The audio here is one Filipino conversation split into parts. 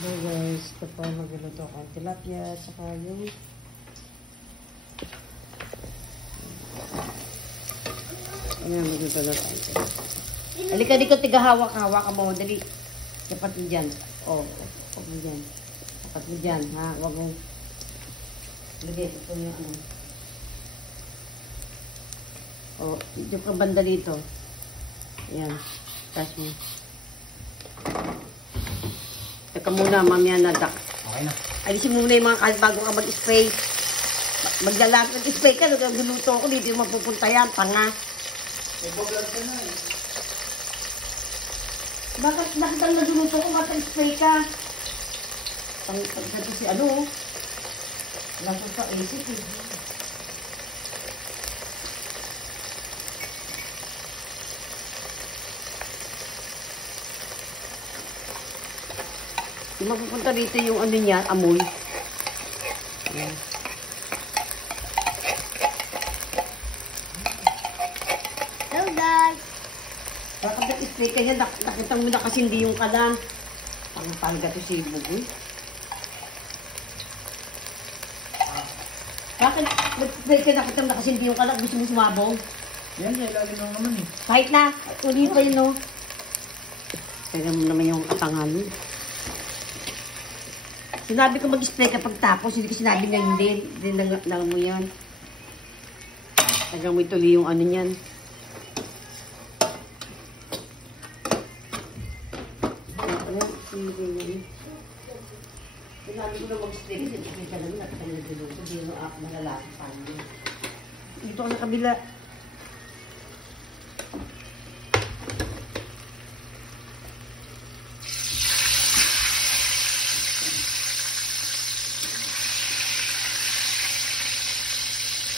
Hello guys, ito po magluluto ako ng tilapia at saka yung magluto na tayo. Halika dito, tiga-hawak mo, dali. Dapat mo dyan. Dapat mo dyan. Dapat mo dyan, ha? Huwag mo. Lagay ito yung ano. Yung ka banda dito. Ayan. Tapos mo. Teka muna, mamaya na dak. Okay na. Alisin muna yung mga kalit bago ka mag-spray. Mag-spray ka, nag-luto ako, dito yung mapupunta yan, tanga. Nag-vlog ka na eh. Bakit ang nag-luto ko, mag-spray ka? Pag si ano, laso sa isip eh. Yung mapupunta dito yung ano niya, amoy. Ayan. Hello guys! Bakit nag-spray ka niya? Nakita mo na kasi hindi yung kalan. Pangpalga to si Bugoy. Bakit nag-spray ka? Nakita mo na kasi hindi yung kalan. Gusto mo sumabong? Yan, ilalim lang naman eh. Kahit na. Ulit pa yun, no? Kaya mo naman yung katangali. Sinabi ko mag-spray kapag tapos, hindi ko sinabi na hindi. Hindi lang mo yan. Tagang mo ituloy yung ano niyan. Sinabi ko na mag-spray kasi hindi ka lang at nagdulog. Hindi mo malalaki pa niya. Dito ka na kabila.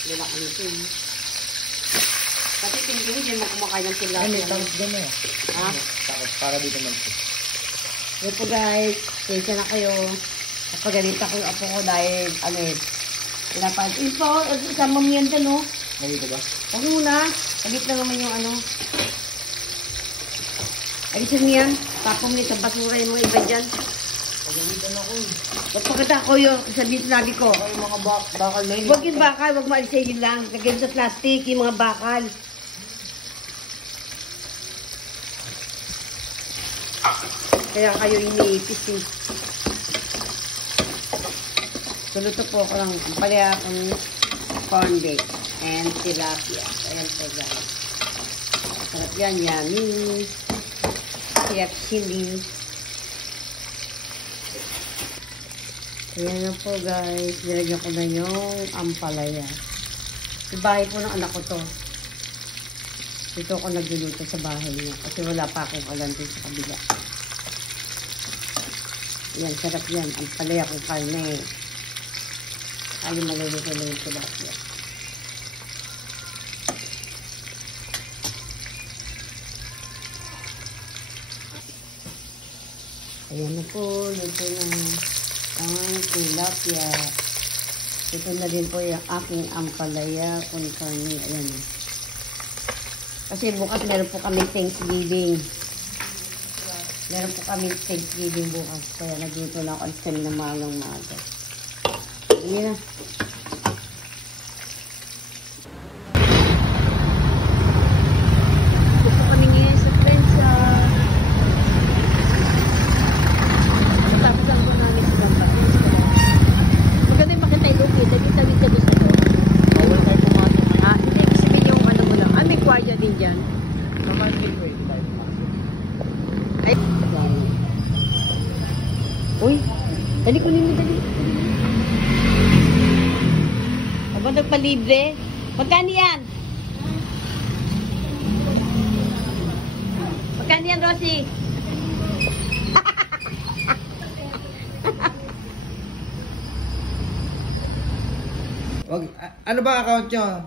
Wala ka nito eh. Kasi tingin din mo kumakain ng tilapia. Ay, may takot dyan eh. Ha? Takot para dito man. Yan po guys, kaysa na kayo. Napagalita ko yung apo ko dahil ano eh. Pinapan. Info, isama mo yan dyan, no? Nalito ba? Huwag muna. Kalit na naman yung ano. Alisin mo yan. Tapong nito, basura yung mga iba dyan. Pagalitan ako eh. Ba't pakita ko yung sinabi ko? Baka yung mga bakal na yun. Huwag yung bakal, huwag maalisin yun lang. Lagyan sa plastic, yung mga bakal. Kaya kayo iniipis eh. Suluto po ako ng palaya akong corn bake and tilapia. Ayan po guys. Sarap yan, yummy. Siyak chili. Ayan na po guys. Nilagyan ko na yung ampalaya. Sa bahay po ng anak ko to. Dito ako nagluluto sa bahay niya. Kasi wala pa akong alam din sa kabila. Ayan, sarap yan. Ampalaya kong karne. Ali maluluto na yung tilapia. Ayan na po. Luto na ang tilapia. Ito na din po yung aking ampalaya kung karne. Ayan na. Kasi bukas meron po kami Thanksgiving. Meron po kami Thanksgiving bukas. Kaya nagluto na ako. Alis kami ng maagang-maaga. Ayan na. Gusto kami ngayon sa Prensa. Tapos lang po namin sa Bamba. Maganda yung makita yung look. Dali-tawid kami sa doon. Bawal tayo pumatong. Hindi ibig sabihin yung ano mo lang. May kwarya din dyan. Naman din ko eh. Ay. Uy. Dali ko nila, dali. Aba, nagpalibre. Magkano yan? Magkano yan, Rosie? Wag, ano ba account nyo?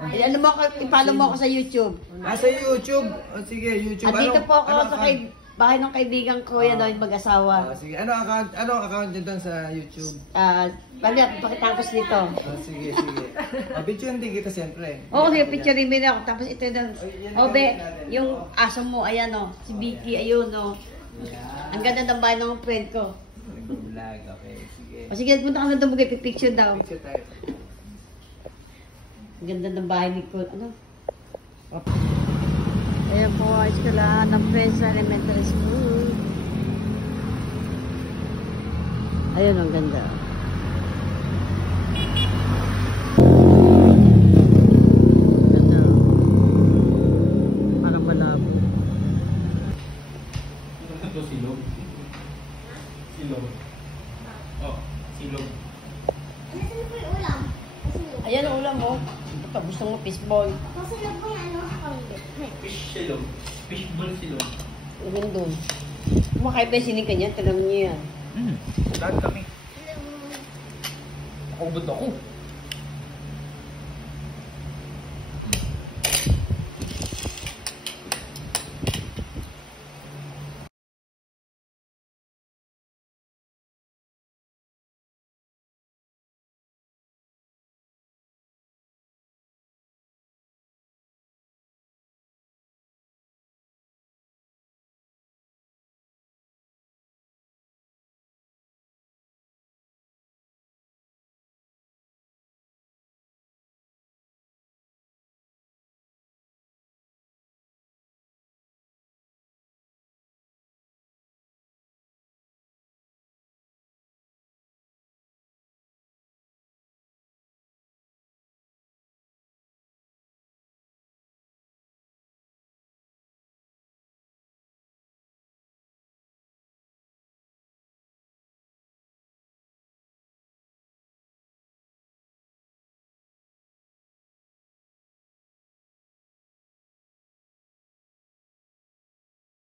Ano mo ako, ipalo mo ako sa YouTube. Sa YouTube. Sige, YouTube. Andito po ako sa account? bahay ng kaibigan ko, yan daw yung mag-asawa. Sige, anong account nyo doon sa YouTube? Pamilya, pakita ko dito. Sige. Picture din kita siyempre. Oo, sige, picture rin ako. Tapos ito daw. Be, yung aso mo, ayan o. Si Vicky, ayun o. Ang ganda ng bahay ng friend ko. Vlog, okay. Sige. O sige, punta ka na doon, bugay, picture daw. Picture tayo. Ang ganda ng bahay ni Cole. Ano? Ayan po, eskwelahan ng Friends Elementary School. Ayun, ang ganda. Ganda. Parang malabo. Ito silog. Silog. Oh, silog. Nasaan po yung ulam? Ayan ang ulam mo. Ito, gusto mo fishball. Masulog po yung ano sa hindi. Fish silog. Fish ball silog. Ulam doon. Kumakain pa yung sining kanya, tanong niyo yan. Lahat kami. Ako ba't ako?